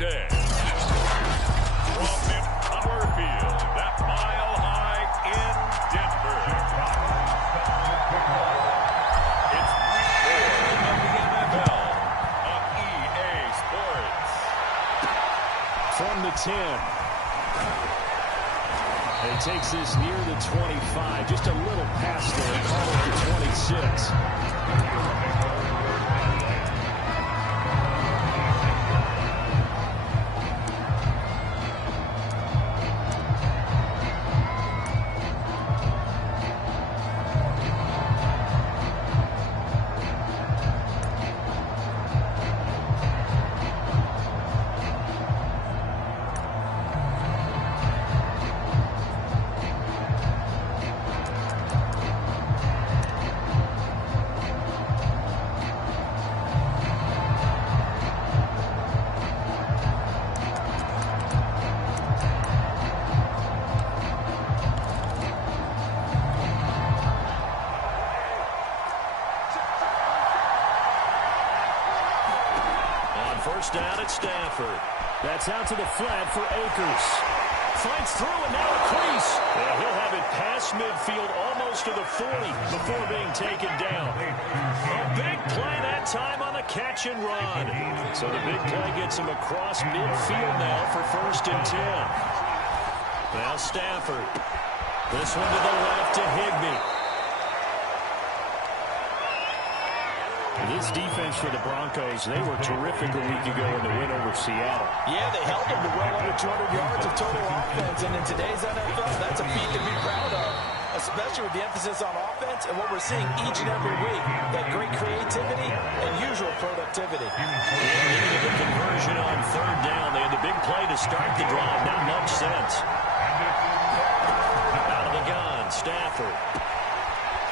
instead. From Empower Field at Mile High in Denver. It's week 4 of the NFL on EA Sports. From the 10. And it takes this near the 25. Just a little past there. Call it the 26. First down at Stafford. That's out to the flat for Akers. Fights through and now a crease. And he'll have it past midfield almost to the 40 before being taken down. A big play that time on the catch and run. So the big play gets him across midfield now for 1st and 10. Now Stafford. This one to the left to Higbee. This defense for the Broncos, they were terrific a week ago in the win over Seattle. Yeah, they held them to well under 200 yards of total offense, and in today's NFL, that's a feat to be proud of, especially with the emphasis on offense and what we're seeing each and every week, that great creativity and usual productivity. Yeah, the conversion on 3rd down. They had the big play to start the drive, not much sense. Out of the gun, Stafford.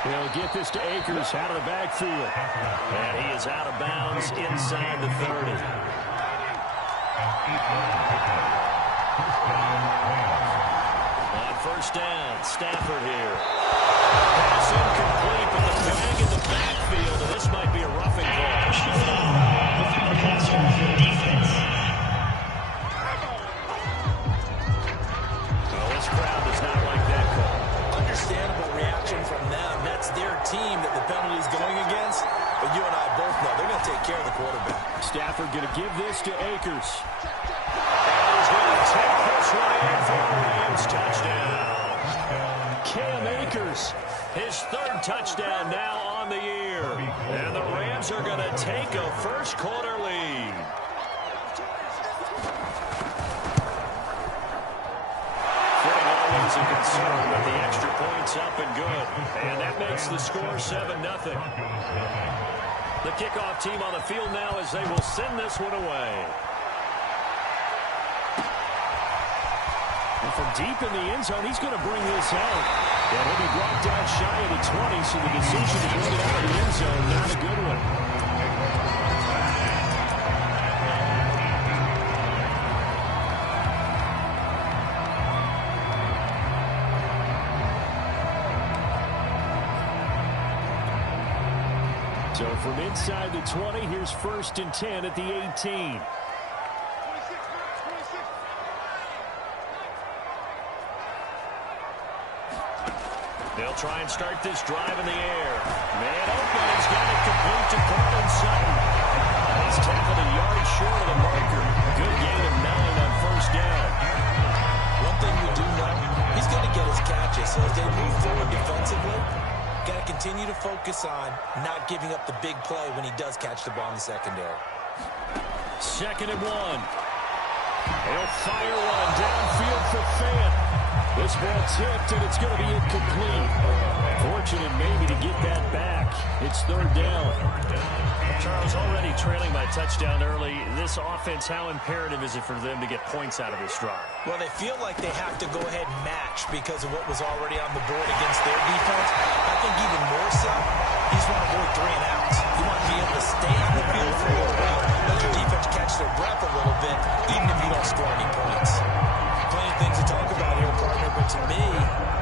He'll get this to Akers out of the backfield. And he is out of bounds inside the 30. On 1st down, Stafford here. Pass incomplete, but the flag in the backfield, and this might be a roughing call. Well, this crowd does not like that call. Understandable reaction from them. That's their team that the penalty is going against. But you and I both know they're going to take care of the quarterback. Stafford going to give this to Akers. And he's going to take this one in for a Rams touchdown. Cam Akers, his 3rd touchdown now on the year. And the Rams are going to take a first-quarter lead. Always a concern, but the extra point's up and good. And that makes the score 7-0. The kickoff team on the field now as they will send this one away. And from deep in the end zone, he's going to bring this out. And he'll be brought down shy of the 20, so the decision to bring it out of the end zone, not a good one. So from inside the 20, here's 1st and 10 at the 18. They'll try and start this drive in the air. Man open, he's got it complete to Cortland Sutton. He's tackled a yard short of the marker. Good gain of 9 on 1st down. One thing we do know, he's going to get his catches. So as they move forward defensively, got to continue to focus on not giving up the big play when he does catch the ball in the secondary. 2nd and 1. He'll fire one downfield for Fant. This ball tipped, and it's going to be incomplete. Fortunate maybe to get that back. It's 3rd down. Charles, already trailing by touchdown early. This offense, how imperative is it for them to get points out of this drive? Well, they feel like they have to go ahead and match because of what was already on the board against their defense. I think even more so, you just want to avoid 3 and outs. You want to be able to stay on the field for a little while, let your defense catch their breath a little bit, even if you don't score any points. Plenty of things to talk about here, partner, but to me,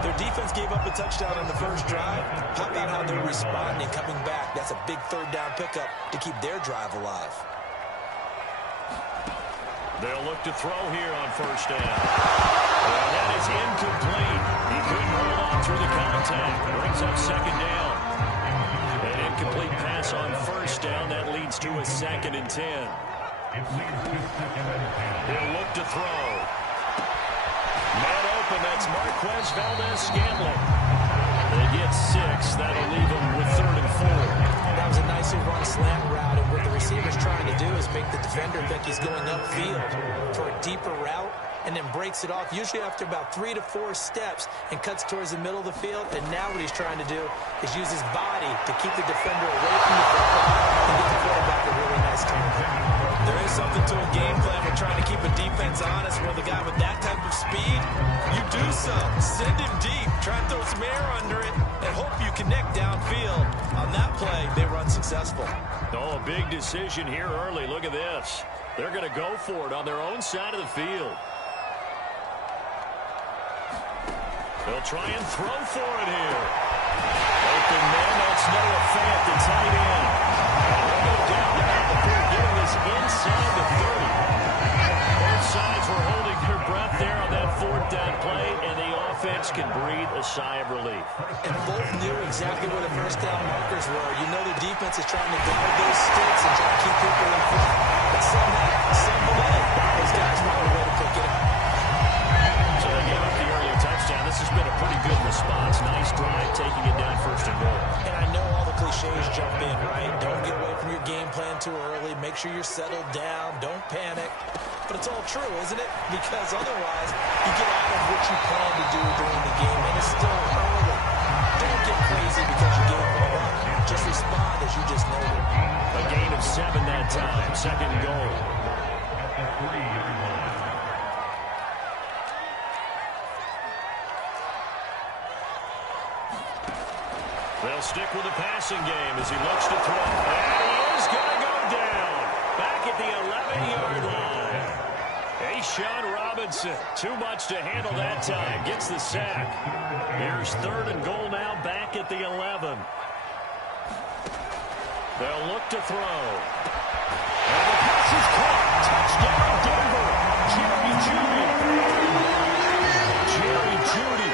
their defense gave up a touchdown on the first drive. How about how they're responding, coming back? That's a big 3rd down pickup to keep their drive alive. They'll look to throw here on first down. And that is incomplete. He couldn't hold on through the contact. Brings up second down. An incomplete pass on first down. That leads to a 2nd and 10. He'll look to throw. Man open, that's Marquez Valdez-Scantling. They get 6. That'll leave them with 3rd and 4. That was a nicely run slant route, and what the receiver's trying to do is make the defender think he's going upfield for a deeper route, and then breaks it off, usually after about 3 to 4 steps, and cuts towards the middle of the field. And now what he's trying to do is use his body to keep the defender away from the football and get the quarterback a really nice turnover. There is something to a game plan with trying to keep a defense honest. Well, the guy with that type of speed, you do so. Send him deep. Try and throw some air under it and hope you connect downfield. On that play, they run successful. Oh, a big decision here early. Look at this. They're going to go for it on their own side of the field. They'll try and throw for it here. Open man, that's Noah Fant, the tight end. They'll go down at the field, getting this inside the 30. Both sides were holding their breath there on that 4th down play, and the offense can breathe a sigh of relief. And both knew exactly where the first down markers were. You know the defense is trying to guard those sticks and try to keep people in front. But somehow, some way, those guys found a way to pick it up. So they gave up the earlier touchdown. This has been a pretty good response. Nice drive, taking it down 1st and goal. And I know all the cliches jump in, right? Don't get away from your game plan too early. Make sure you're settled down. Don't panic. But it's all true, isn't it? Because otherwise, you get out of what you plan to do during the game, and it's still early. Don't get crazy because you gave all up. Just respond as you just noted. A gain of 7 that time. 2nd and goal. They'll stick with the passing game as he looks to throw. And he is going to go down. Back at the 11-yard line. Sean Robinson, too much to handle that time. Gets the sack. Here's 3rd and goal now, back at the 11. They'll look to throw. And the pass is caught. Touchdown, Denver. Jerry Jeudy,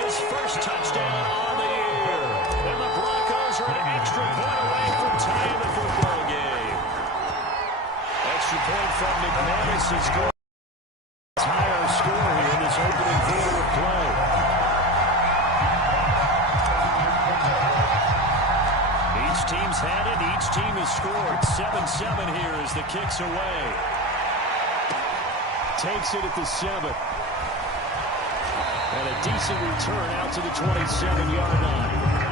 his first touchdown on the year. And the Broncos are an extra point away from tying the football game. Extra point from McManus is scored. Higher score here in this opening quarter of play. Each team's had it. Each team has scored. 7-7 here as the kick's away. Takes it at the 7. And a decent return out to the 27-yard line.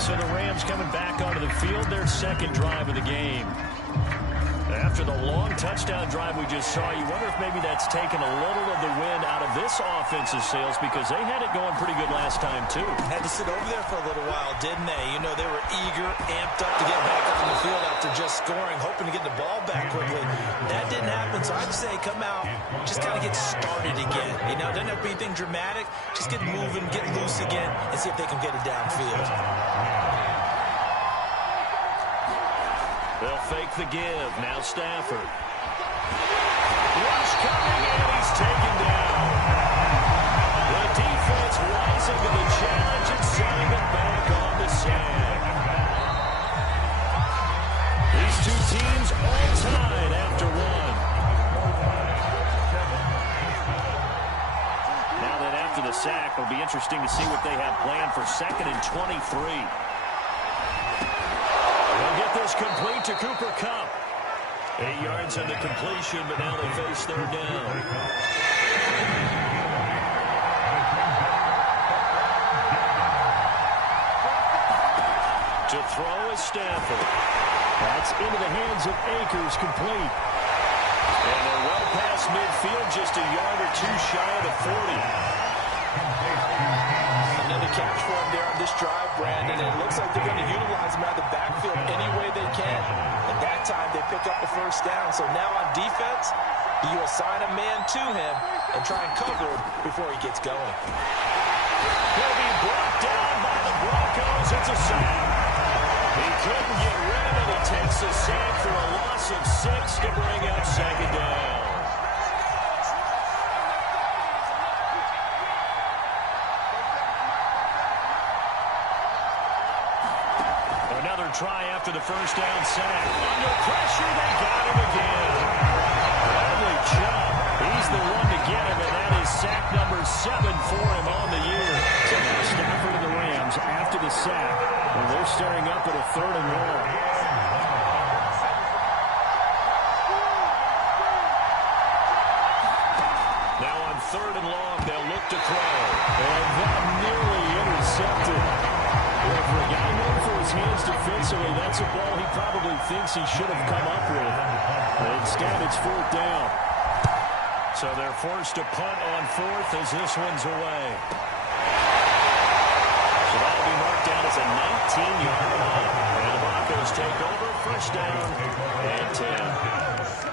So the Rams coming back onto the field, their 2nd drive of the game. After the long touchdown drive we just saw, you wonder if maybe that's taken a little of the wind out of this offensive sails, because they had it going pretty good last time, too. Had to sit over there for a little while, didn't they? You know, they were eager, amped up to get back on the field after just scoring, hoping to get the ball back quickly. That didn't happen, so I'd say come out, just kind of get started again. You know, doesn't have to be anything dramatic. Just get moving, get loose again, and see if they can get it downfield. They'll fake the give. Now Stafford. Rush coming, and he's taken down. The defense rising to the challenge and sending it back on the sack. These two teams all tied after 1. Now that after the sack, it'll be interesting to see what they have planned for 2nd and 23. They'll get this complete to Cooper Kupp. 8 yards on the completion, but now they face 3rd down. To throw is Stafford. That's into the hands of Akers, complete. And they're well past midfield, just a yard or 2 shy of the 40. Another catch for him there on this drive, Brandon. And it looks like they're going to utilize him out of the backfield any way they can. At that time, they pick up the 1st down. So now on defense, you assign a man to him and try and cover him before he gets going. He'll be brought down by the Broncos. It's a sack. He couldn't get rid a sack for a loss of 6 to bring up second down. Another try after the first down sack. Under pressure, they got him again. Bradley Chubb, he's the one to get him, and that is sack number 7 for him on the year. So now Stafford and the Rams after the sack, and they're staring up at a 3rd and long. Now on 3rd and long, they'll look to throw. And that nearly intercepted. Well, for a guy known for his hands defensively, that's a ball he probably thinks he should have come up with. Instead, it's 4th down. So they're forced to punt on 4th as this one's away. So that'll be marked down as a 19-yard punt. And the Broncos take over, 1st down and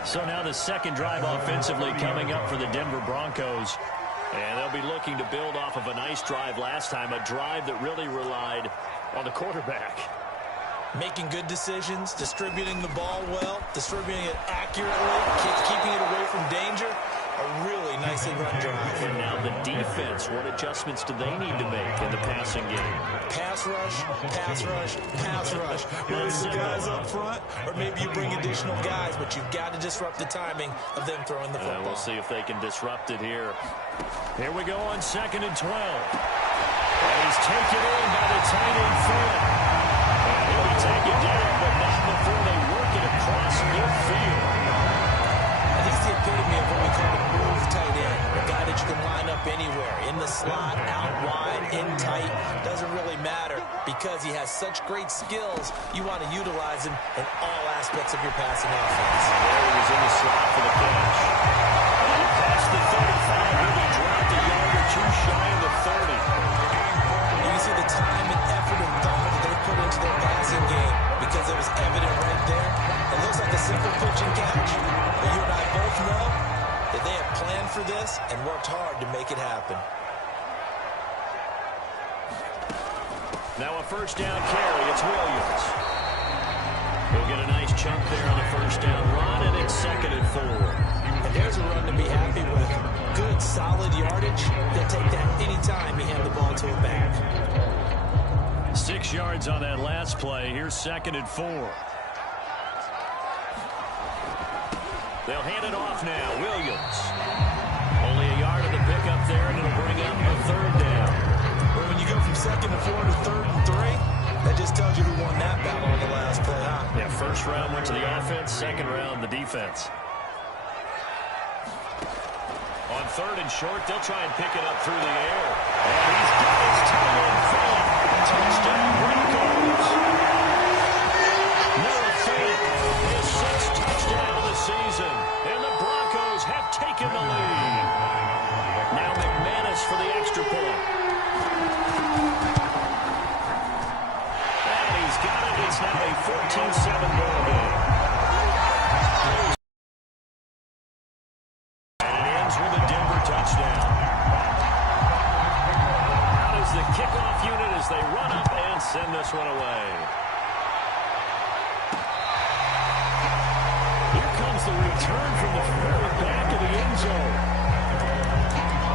10. So now the second drive offensively coming up for the Denver Broncos. And they'll be looking to build off of a nice drive last time, a drive that really relied on the quarterback. Making good decisions, distributing the ball well, distributing it accurately, keeping it away from danger. A really nicely run drive. And now the defense, what adjustments do they need to make in the passing game? Pass rush, pass rush, pass rush. Maybe the guys up front, or maybe you bring additional guys, but you've got to disrupt the timing of them throwing the football. We'll see if they can disrupt it here. Here we go on 2nd and 12. And he's taken in by the tight end Fant. And he'll be taken down, but not before they work it across midfield. He's the epitome of what we call a move tight end. A guy that you can line up anywhere. In the slot, out wide, in tight. Doesn't really matter because he has such great skills. You want to utilize him in all aspects of your passing offense. There he was in the slot for the catch. And past the 35, really dropped a yard or two shy of the 30. You can see the time and effort and thought that they put into their passing game because it was evident right there. It looks like a simple pitch and catch, but you and I both know that they have planned for this and worked hard to make it happen. Now a 1st down carry. It's Williams. He'll get a nice chunk there on the 1st down run, and it's 2nd and 4. And there's a run to be happy with. Good, solid yardage. They'll take that anytime you hand the ball to a back. 6 yards on that last play. Here's 2nd and 4. They'll hand it off now. Williams. Only a yard of the pickup there, and it'll bring up a 3rd down. Well, when you go from 2nd and 4 to 3rd and 3, that just tells you who won that battle on the last play, huh? Yeah, 1st round went to the offense, 2nd round the defense. On 3rd and short, they'll try and pick it up through the air. And he's got his tight end Fant. Touchdown, Broncos. Noah Fant, his 6th touchdown of the season. And the Broncos have taken the lead. Now McManus for the extra point. And he's got it. It's now a 14-7 ball game. And it ends with a Denver touchdown. Out is the kickoff unit as they run up and send this one away. Here comes the return from the very back of the end zone.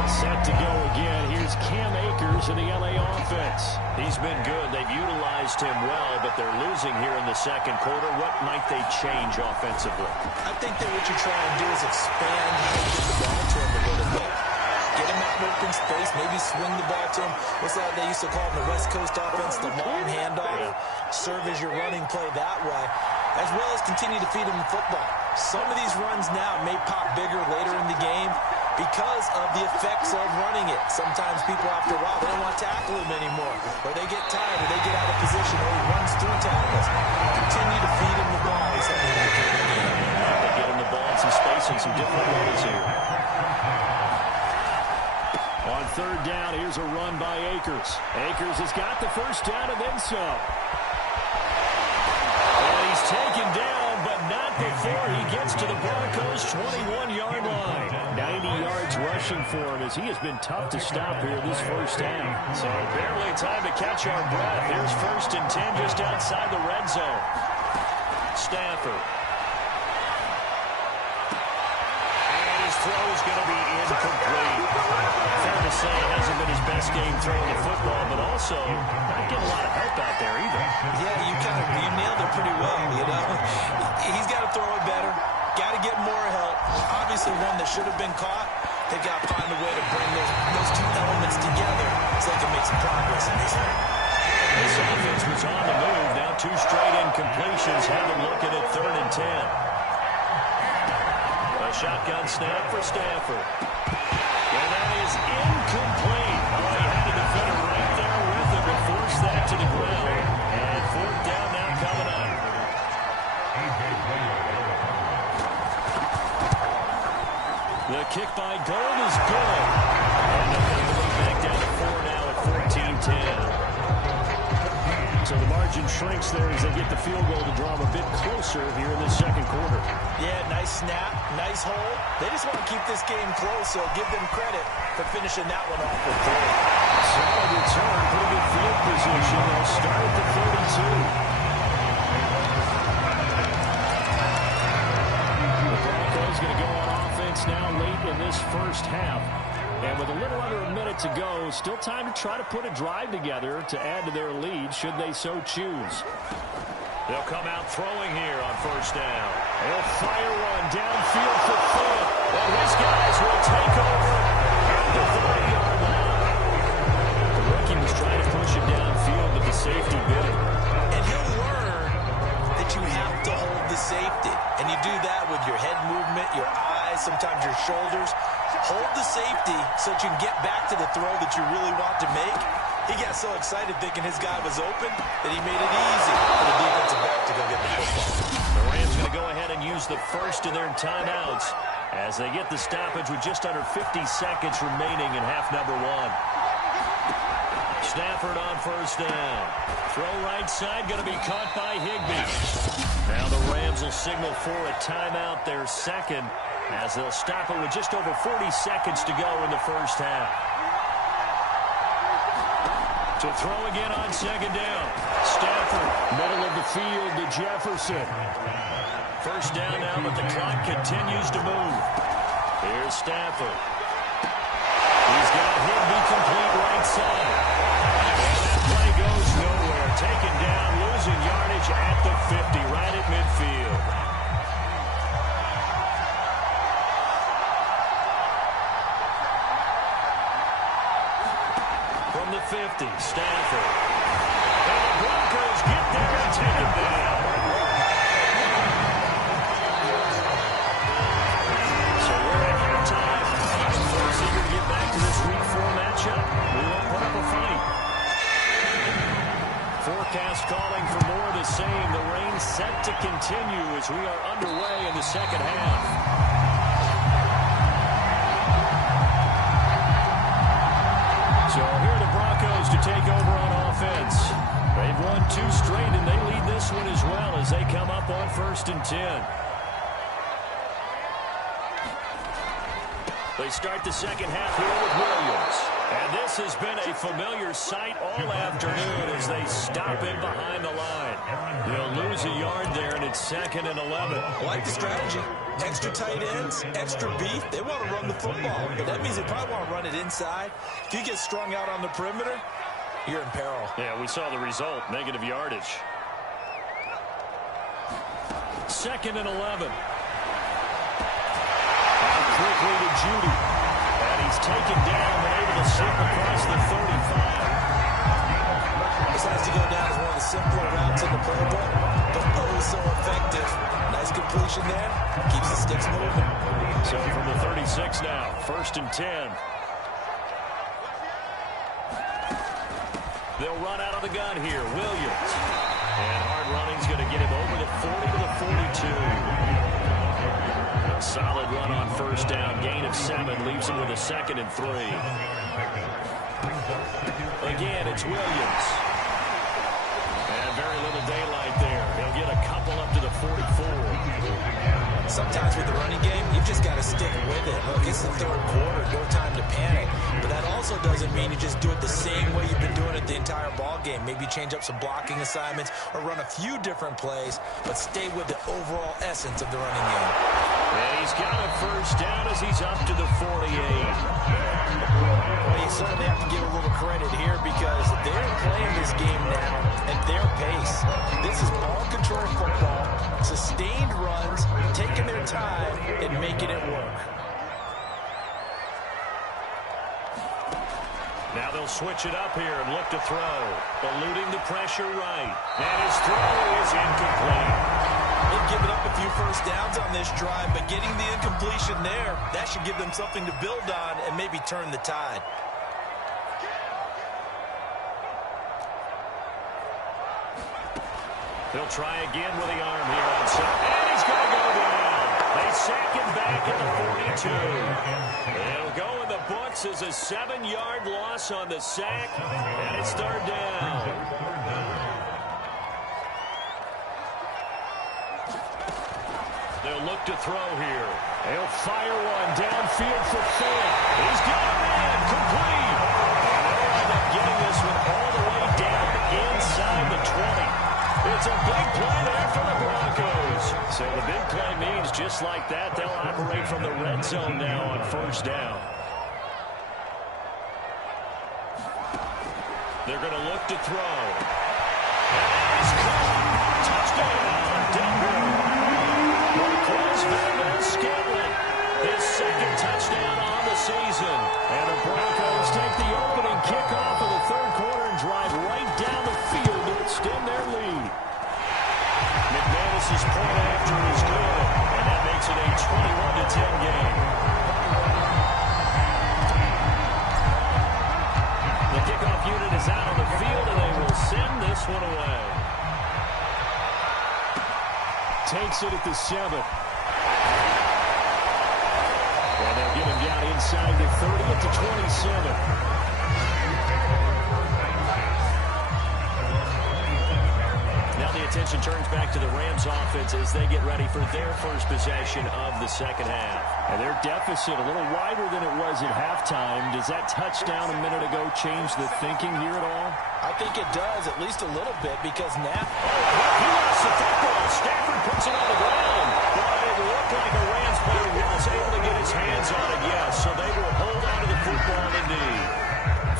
Set to go again. Here's Cam Akers in the LA offense. He's been good. They've utilized him well, but they're losing here in the 2nd quarter. What might they change offensively? I think that what you're trying to do is expand how you get the ball to him a little bit. Get him out in open space, maybe swing the ball to him. What's that they used to call in the West Coast offense, the long handoff. Serve as your running play that way, as well as continue to feed him the football. Some of these runs now may pop bigger later in the game because of the effects of running it. Sometimes people, after a while, they don't want to tackle him anymore, or they get tired, or they get out of position, or he runs through tackles. Continue to feed him the ball. He's having a good game. They get him the ball in some space and some different ways here. On 3rd down, here's a run by Akers. Akers has got the 1st down and then some. And he's taken down, but not before he gets to the Broncos' 21-yard line. 90 yards rushing for him as he has been tough to stop here this 1st half. So barely time to catch our breath. Here's 1st and 10 just outside the red zone. Stafford. And his throw is going to be incomplete. Fair to say it hasn't been his best game throwing the football, but also not getting a lot of help out there either. Yeah, you nailed it pretty well, you know. He's got to throw it better. Got to get more help. Obviously one that should have been caught. They've got to find a way to bring those two elements together so they can make some progress in this one. This offense was on the move. Now 2 straight incompletions. Have them looking at 3rd and 10. A shotgun snap for Stafford. And that is incomplete. Oh, he had a defender right there with him to force that to the ground. And 4th down now coming up. The kick by Gold is good. And they're going to move back down to 4 now at 14-10. So the margin shrinks there as they get the field goal to draw them a bit closer here in the second quarter. Yeah, nice snap, nice hole. They just want to keep this game close, so give them credit for finishing that one off with 3. Solid return, pretty good field position. They'll start at the 32. The Broncos going to go on offense now late in this first half. And with a little under a minute to go, still time to try to put a drive together to add to their lead should they so choose. They'll come out throwing here on 1st down. They'll fire one downfield for Fuller. And his guys will take over at the 30-yard line. The rookie was trying to push it downfield, but the safety bit it. And he'll learn that you have to hold the safety. And you do that with your head movement, your eyes, sometimes your shoulders. Hold the safety so that you can get back to the throw that you really want to make. He got so excited thinking his guy was open that he made it easy for the defensive back to go get the football. The Rams going to go ahead and use the first of their timeouts as they get the stoppage with just under 50 seconds remaining in half number 1. Stafford on 1st down. Throw right side, going to be caught by Higbee. Now the Rams will signal for a timeout, their second, as they'll stop it with just over 40 seconds to go in the first half. To throw again on 2nd down. Stafford, middle of the field to Jefferson. 1st down now, but the clock continues to move. Here's Stafford. He's got Higbee complete right side. And that play goes nowhere. Taken down, losing yardage at the 50, right at midfield. From the 50, Stafford. And the Broncos get there and take him down. So we're at halftime. Folks eager to get back to this Week 4 matchup. We won't put up a fight. Forecast calling for more of the same. The rain set to continue as we are underway in the second half. So here are the Broncos to take over on offense. They've won 2 straight, and they lead this one as well as they come up on 1st and 10. They start the second half here with Williams. And this has been a familiar sight all afternoon as they stop in behind the line. They'll lose a yard there, and it's 2nd and 11. I like the strategy. Extra tight ends, extra beef. They want to run the football, but that means they probably want to run it inside. If you get strung out on the perimeter, you're in peril. Yeah, we saw the result, negative yardage. 2nd and 11. Out quickly to Judy. And he's taken down and able to slip across the 35. This has to go down as one of the simpler routes in the playbook, but oh, so effective. Nice completion there. Keeps the sticks moving. So from the 36 now, 1st and 10. They'll run out of the gun here. Williams. And hard running's going to get him over the 40 to the 42. A solid run on 1st down. Gain of 7 leaves him with a 2nd and 3. Again, it's Williams. And very little daylight there. He'll get a couple ball up to the 44. Sometimes with the running game, you've just got to stick with it. Look, it's the third quarter, no time to panic. But that also doesn't mean you just do it the same way you've been doing it the entire ball game. Maybe change up some blocking assignments or run a few different plays, but stay with the overall essence of the running game. And he's got a first down as he's up to the 48. Well, you certainly have to give a little credit here because they're playing this game now at their pace. This is ball control football, sustained runs, taking their time and making it work. Now they'll switch it up here and look to throw. Eluding the pressure right. And his throw is incomplete. They've given up a few first downs on this drive, but getting the incompletion there, that should give them something to build on and maybe turn the tide. He'll try again with the arm here on second. And he's going to go down. They sack him back at the 42. It'll go in the books as a 7-yard loss on the sack, and it's third down. They'll look to throw here. They'll fire one downfield for Fant. He's got a man complete. And they'll end up getting this one all the way down inside the 20. It's a big play there for the Broncos. So the big play means just like that, they'll operate from the red zone now on first down. They're going to look to throw. And he's caught. Touchdown, Denver. Marquez Valdes-Scantling, his second touchdown on the season. And the Broncos take the opening kickoff of the third quarter and drive right down the field to extend their lead. McManus's point after is good, and that makes it a 21-10 game. The kickoff unit is out on the field, and they will send this one away. Takes it at the 7. And they'll get him down inside the 30 at the 27. Now the attention turns back to the Rams offense as they get ready for their first possession of the second half. And their deficit a little wider than it was at halftime. Does that touchdown a minute ago change the thinking here at all? I think it does, at least a little bit, because now... He lost the football. Stafford puts it on the ground. But it looked like a Rams player was able to get his hands on it, yes. So they will hold on to the football indeed.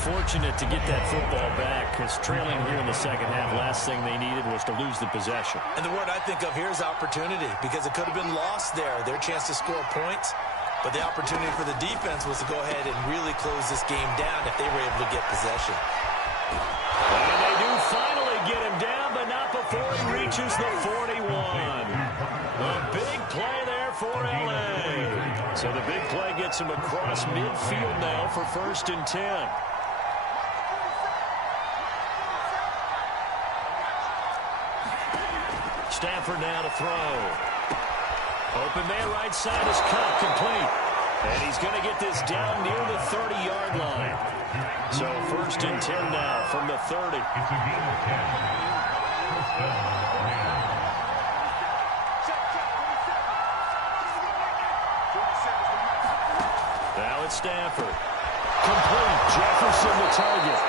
Fortunate to get that football back because trailing here in the second half, last thing they needed was to lose the possession. And the word I think of here is opportunity because it could have been lost there, their chance to score points. But the opportunity for the defense was to go ahead and really close this game down if they were able to get possession. And they do finally get him down, but not before he reaches the 41. A big play there for L.A. So the big play gets him across midfield now for 1st and 10. Stafford now to throw. Open man right side is cut, complete. And he's going to get this down near the 30-yard line. So 1st and 10 now from the 30. Now it's Stafford. Complete. Jefferson the target.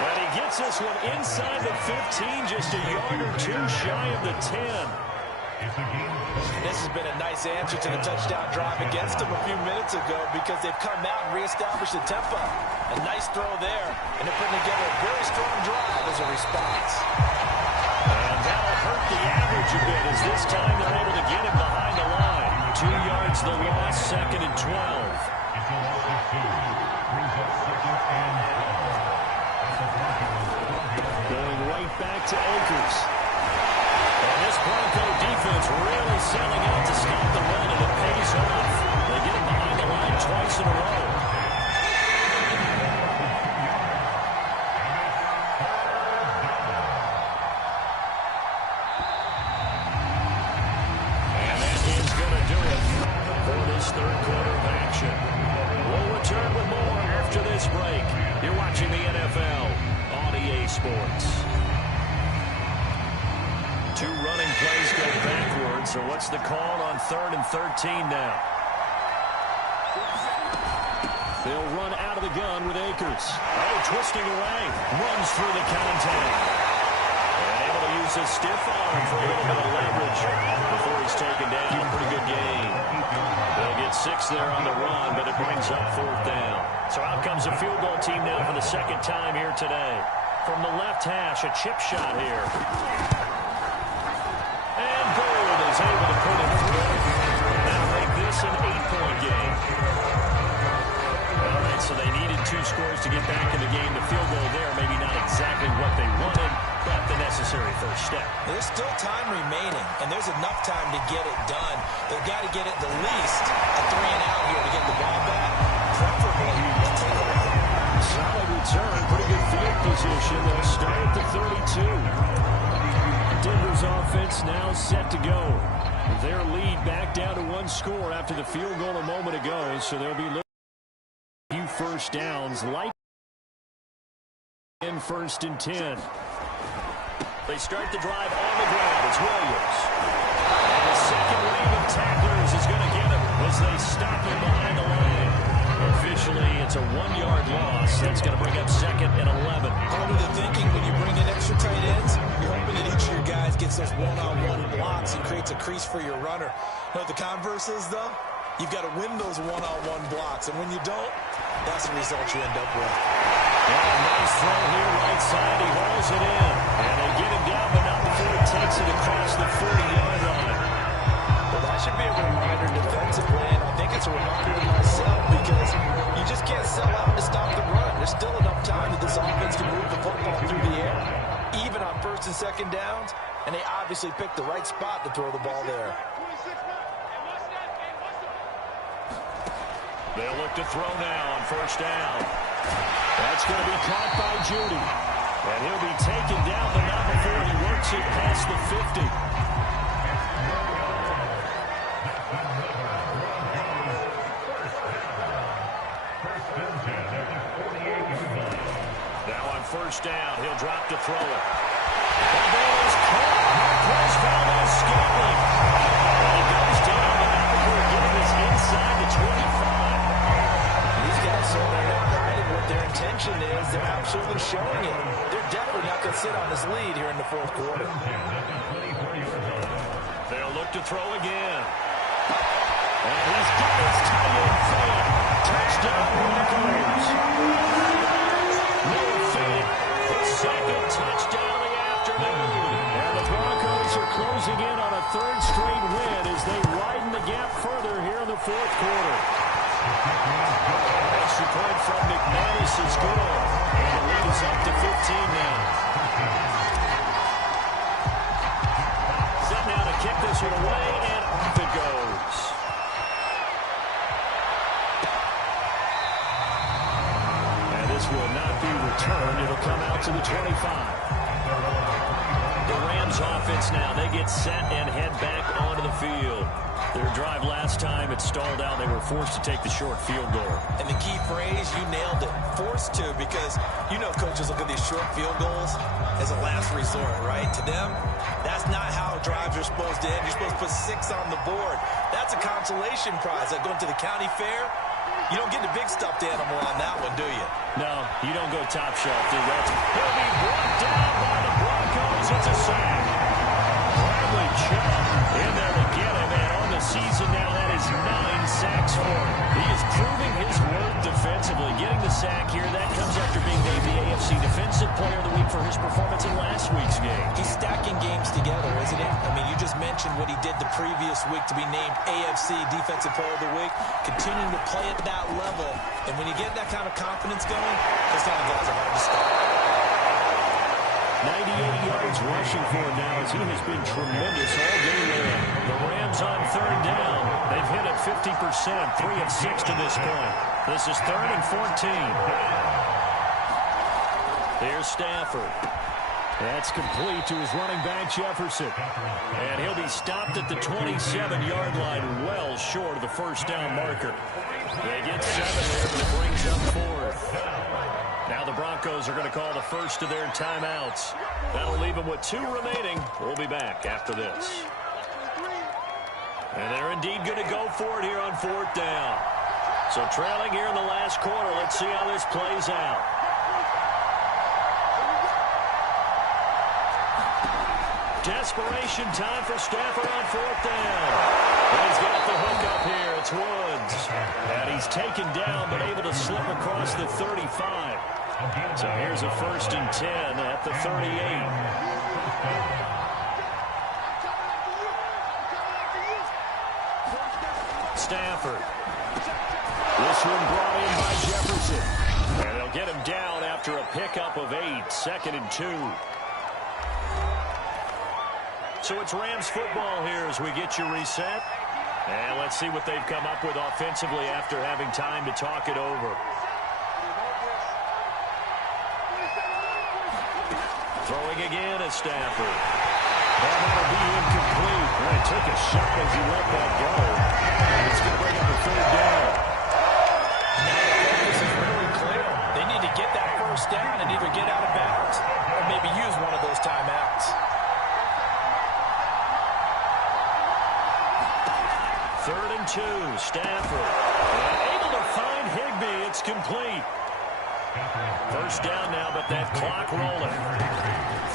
And he gets this one inside the 15, just a yard or two shy of the 10. This has been a nice answer to the touchdown drive against them a few minutes ago because they've come out and reestablished the tempo. A nice throw there, and they're putting together a very strong drive as a response. And that'll hurt the average a bit as this time they're able to get him behind the line. 2 yards the loss, 2nd and 12. Going right back to Akers. And this Bronco defense really selling out to stop the run, and it pays off. They get him behind the line twice in a row. And that is going to do it for this third quarter of action. We'll return with more after this break. You're watching the NFL on EA Sports. Two running plays go backwards. So what's the call on 3rd and 13 now? They'll run out of the gun with Akers. Oh, twisting away. Runs through the contact. And able to use his stiff arm for a little bit of leverage before he's taken down. Pretty good game. They'll get 6 there on the run, but it brings up 4th down. So out comes a field goal team now for the 2nd time here today. From the left hash, a chip shot here. And Gold is able to put it through. That'll make this an 8-point game. All right, so they needed 2 scores to get back in the game. The field goal there, maybe not exactly what they wanted, but the necessary first step. There's still time remaining, and there's enough time to get it done. They've got to get it the least a 3 and out here to get the ball back. Preferably to take a run. Solid return, pretty good field position. They'll start at the 32. Denver's offense now set to go. Their lead back down to 1 score after the field goal a moment ago, so they'll be looking at a few first downs. Light in 1st and 10. They start the drive on the ground. It's Williams. And the second wave of tacklers is going to get him as they stop him behind the line. Officially, it's a 1-yard loss. That's going to bring up 2nd and 11. Part of the thinking when you bring in extra tight ends, you're hoping that each of your guys gets those one-on-one blocks and creates a crease for your runner. You know what the converse is, though? You've got to win those one-on-one blocks, and when you don't, that's the result you end up with. Yeah, nice throw here, right side. He hauls it in. And they get him down, but not before he takes it across the 40-yard line. Well, that should be a reminder defensively, and I think it's a reminder to myself because you just can't sell out to stop the run. There's still enough time that this offense can move the football through the air, even on 1st and 2nd downs, and they obviously picked the right spot to throw the ball there. They'll look to throw now on 1st down. That's going to be caught by Judy. And he'll be taken down, but not before he works it past the 50. Now on 1st down, he'll drop to throw it. The ball is caught. Marquez Valdes-Scantling. And he goes down, but not before getting this inside the 25. These guys, so they're not hiding what their intention is. They're absolutely showing it. They're definitely not going to sit on this lead here in the 4th quarter. They'll look to throw again. And he's got his tight end fan. Touchdown, Broncos. Noah Fant, his 2nd touchdown of the afternoon. And the Broncos are closing in on a 3rd straight win as they widen the gap further here in the 4th quarter. Extra point from McManus is good. And the lead is up to 15 now. Set now to kick this one away, and off it goes. And this will not be returned. It'll come out to the 25. The Rams offense now, they get set and head back onto the field. Their drive last time, it stalled out. They were forced to take the short field goal. And the key phrase, you nailed it. Forced to, because you know coaches look at these short field goals as a last resort, right? To them, that's not how drives are supposed to end. You're supposed to put 6 on the board. That's a consolation prize. Like going to the county fair, you don't get the big stuffed animal on that one, do you? No, you don't go top shelf, do that. He'll be brought down by the Broncos. It's a sack. Bradley Chubb in there to get him, and on the season now, that is 9 sacks for him. He is proving his worth defensively. Getting the sack here, that comes after being named the AFC Defensive Player of the Week for his performance in last week's game. He's stacking games together, isn't he? I mean, you just mentioned what he did the previous week to be named AFC Defensive Player of the Week, continuing to play at that level. And when you get that kind of confidence going, those kind of guys are hard to stop. 98 yards rushing for him now as he has been tremendous all game long. The Rams on 3rd down. They've hit it 50%, 3 of 6 to this point. This is 3rd and 14. Here's Stafford. That's complete to his running back, Jefferson. And he'll be stopped at the 27-yard line, well short of the 1st down marker. They get 7 there, but it brings up 4th. Now the the Broncos are going to call the first of their timeouts. That'll leave them with 2 remaining. We'll be back after this. And they're indeed going to go for it here on 4th down. So trailing here in the last quarter. Let's see how this plays out. Desperation time for Stafford on 4th down. And he's got the hook up here. It's Woods. And he's taken down but able to slip across the 35. So here's a 1st and 10 at the 38. Stafford. This one brought in by Jefferson. And they'll get him down after a pickup of 8. 2nd and 2. So it's Rams football here as we get you reset. And let's see what they've come up with offensively after having time to talk it over. Throwing again is Stafford. That'll be incomplete. Well, he took a shot as he let that go. And it's going to bring up a 3rd down. Now the focus is really clear. They need to get that 1st down and either get out of bounds or maybe use one of those timeouts. 3rd and 2, Stafford. Able to find Higbee. It's complete. 1st down now, but that clock rolling.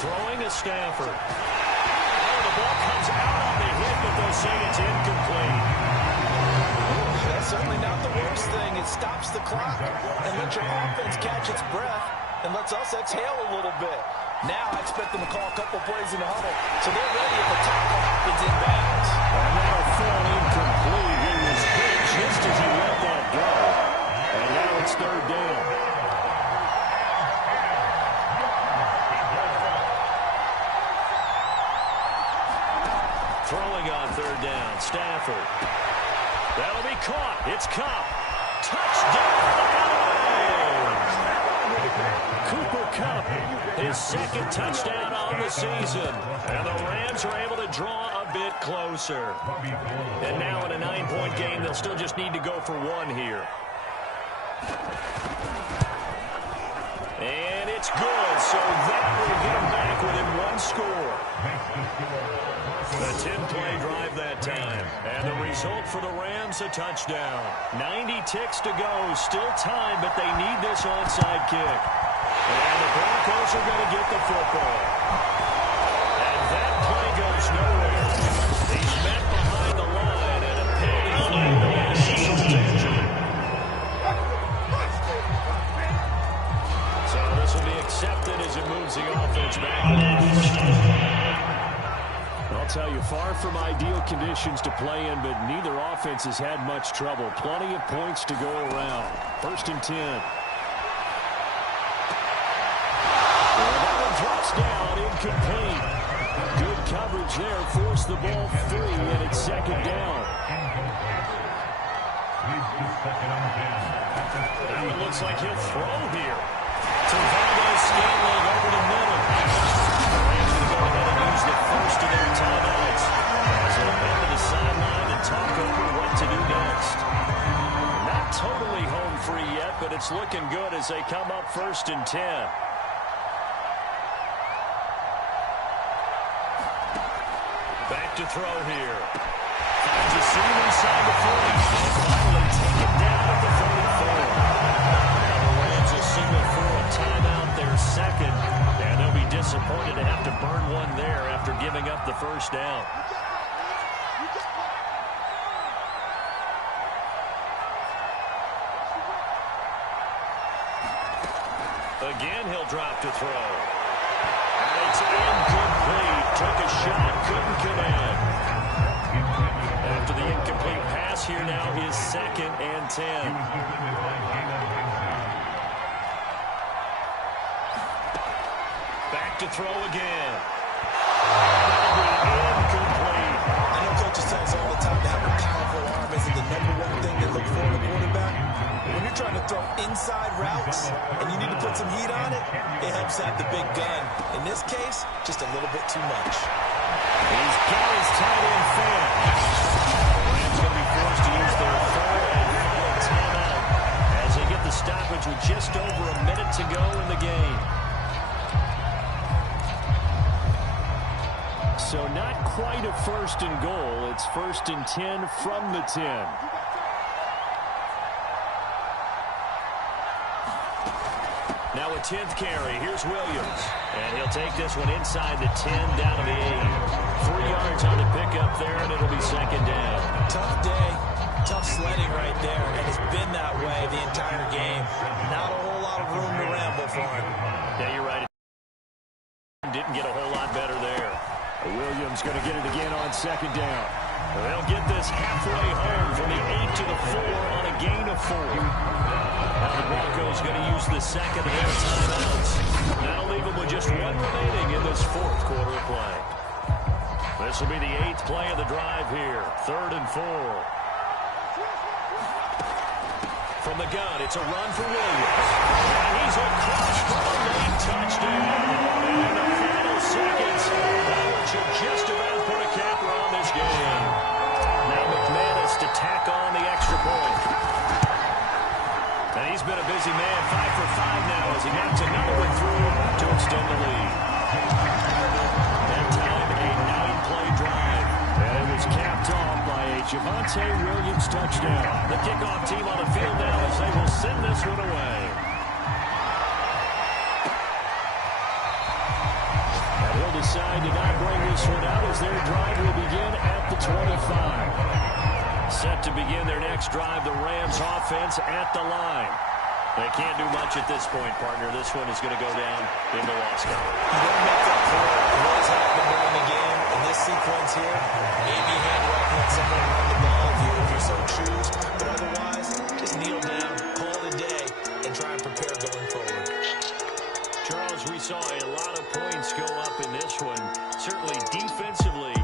Throwing is Stafford. Oh, the ball comes out on the hit, but they'll say it's incomplete. That's certainly not the worst thing. It stops the clock and lets your offense catch its breath and lets us exhale a little bit. Now I expect them to call a couple plays in the huddle, so they're ready if the tackle happens in bounds. And that'll fall incomplete. He was hit just as he let that go. And now it's 3rd down. Throwing on 3rd down, Stafford. That'll be caught. It's Kupp. Touchdown! Cooper Kupp, his 2nd touchdown on the season. And the Rams are able to draw a bit closer. And now in a 9-point game, they'll still just need to go for 1 here. And it's good, so that will get them back within 1 score. A 10-play drive that time. And the result for the Rams, a touchdown. 90 ticks to go. Still time, but they need this onside kick. And the Broncos are going to get the football. And that play goes nowhere. He's met behind the line, and a penalty flag. So this will be accepted as it moves the offense back. I'll tell you, far from ideal conditions to play in, but neither offense has had much trouble. Plenty of points to go around. 1st and 10. Well, that one drops down, incomplete. Good coverage there, forced the ball free, and it's 2nd down. Now it looks like he'll throw here. Tavon Stanley over the middle. The Rams going to go ahead and use the first of their timeouts as they'll head to the sideline and talk over what to do next. Not totally home free yet, but it's looking good as they come up 1st and 10. Back to throw here. Finds a seam inside the 40. And finally taken down at the 34. Now the Rams will signal for a timeout, their 2nd. And they'll be disappointed to have to burn one there after giving up the 1st down. Again, he'll drop to throw. And it's incomplete. Took a shot, couldn't connect. After the incomplete pass here now, his 2nd and 10. Back to throw again. Incomplete. I know coaches tell us all the time to have a powerful arm isn't the #1 thing they look for in a quarterback. When you're trying to throw inside routes and you need to put some heat on it, it helps have the big gun. In this case, just a little bit too much. He's got his tight end fan. The Rams going to be forced to use their 3rd and final timeout as they get the stoppage with just over a minute to go in the game. So not quite a 1st and goal. It's 1st and 10 from the 10. Now a 10th carry. Here's Williams. And he'll take this one inside the 10 down to the 8. 3 yards on the pickup there, and it'll be 2nd down. Tough day. Tough sledding right there. And it's been that way the entire game. Not a whole lot of room to ramble for him. Yeah, you're right. Didn't get a whole lot better there. Williams going to get it again on 2nd down. They'll get this halfway home from the 8 to the 4 on a gain of 4. Now the Broncos going to use the 2nd of their timeouts. That'll leave them with just 1 remaining in this 4th quarter of play. This will be the 8th play of the drive here. 3rd and 4. From the gun, it's a run for Williams. And he's across for a late touchdown. And in the final seconds, that should just about put a capper on this game. Now McManus to tack on the extra point. And he's been a busy man, 5 for 5 now as he knocks another one through to extend the lead. That time, a 9-play drive. And it was capped off by a Javonte Williams touchdown. The kickoff team on the field now as they will send this one away. And he'll decide to not bring this one out as their drive will begin at the 25. Set to begin their next drive, the Rams offense at the line. They can't do much at this point, partner. This one is going to go down in the loss column. You got to make up for what has happened during the game. In this sequence here, maybe hand rough let someone run the ball if you so choose. But otherwise, just kneel down, call it a day, and try and prepare going forward. Charles, we saw a lot of points go up in this one. Certainly defensively,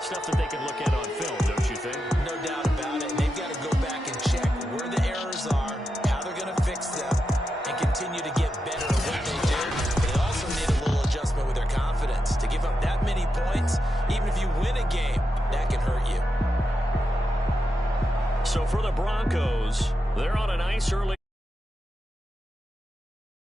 stuff that they can look at on film, don't you think? No doubt about it. They've got to go back and check where the errors are, how they're going to fix them, and continue to get better at what they do. But they also need a little adjustment with their confidence. To give up that many points, even if you win a game, that can hurt you. So for the Broncos, they're on a nice early